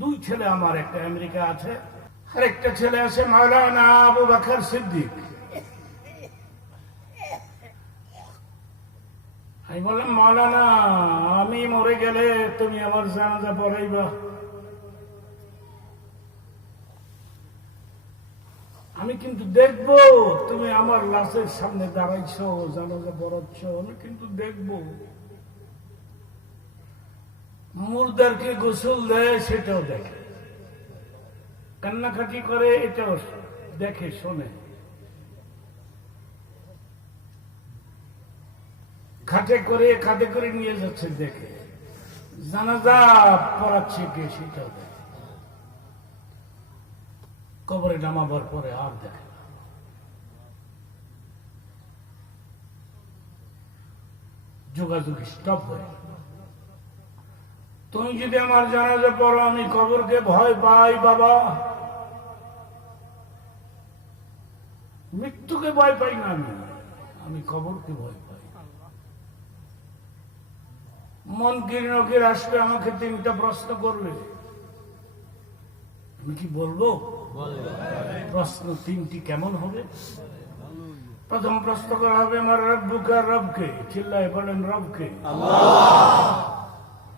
দুই ছেলে আমার, একটা আমেরিকা আছে, আর একটা ছেলে আছে মাওলানা আবু বাকর সিদ্দিক। আমি বললাম, মাওলানা, আমি মরে গেলে তুমি আমার জানাজা পড়াইবা। আমি কিন্তু দেখব, তুমি আমার লাশের সামনে দাঁড়াইছ, জানাজা পড়াচ্ছ। আমি কিন্তু দেখব। মুর্দারকে গোসল দেয়, সেটাও দেখে। কান্নাকাটি করে, এটাও দেখে, শোনে। খাটে করে খাটে করে নিয়ে যাচ্ছে, দেখে। জানাজা পড়াচ্ছে কে, সেটাও দেখে। কবরে নামাবার পরে আর দেখে যোগাযোগ স্টপ হয়ে। তুমি যদি আমার জানাজা পড়ো, আমি কবরকে ভয় পাই, বাবা। মৃত্যুকে ভয় পাই না আমি। আমি কবরকে ভয় পাই। মন কিরণকের আসবে, আমাকে তিনটা প্রশ্ন করবে। আমি কি বলব? প্রশ্ন তিনটি কেমন হবে? প্রথম প্রশ্ন করা হবে, আমার রব্বুকা রবকে। চিল্লায় বলেন, রবকে।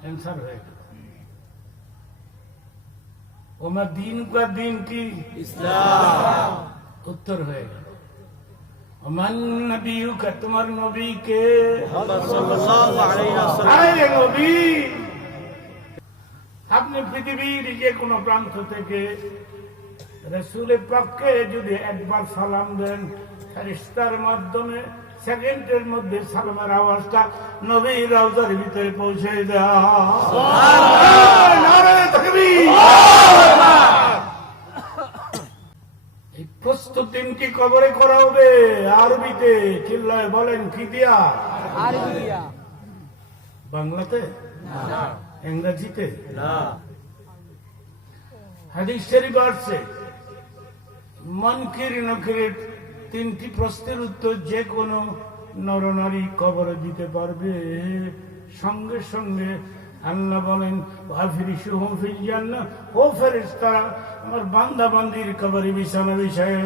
অ্যান্সার হয়ে গেল। ওমার দিন কা দিন কি? উত্তর হয়ে গেল। ওমান নবীকা তোমার নবী আপনি পৃথিবীর যে কোনো প্রান্ত থেকে রসুলের পক্ষে যদি একবার সালাম দেন ফেরিস্তার মাধ্যমে সেকেন্ডের মধ্যে সালামের আওয়াজটা নবী রাউজার ভিতরে পৌঁছে এই প্রস্তুতি কি কবরে করা হবে? আরবিতে চিল্লায় বলেন, কি দিয়া? বাংলাতে? ইংরেজিতে? হাদিস শরীফ আসছে। মনকির নকিরের তিনটি প্রশ্নের উত্তর যে কোনো নরনারী কবরে দিতে পারবে। সঙ্গে সঙ্গে আল্লাহ বলেন আমার বান্দা বান্দির কবরে বিছানা বিছায়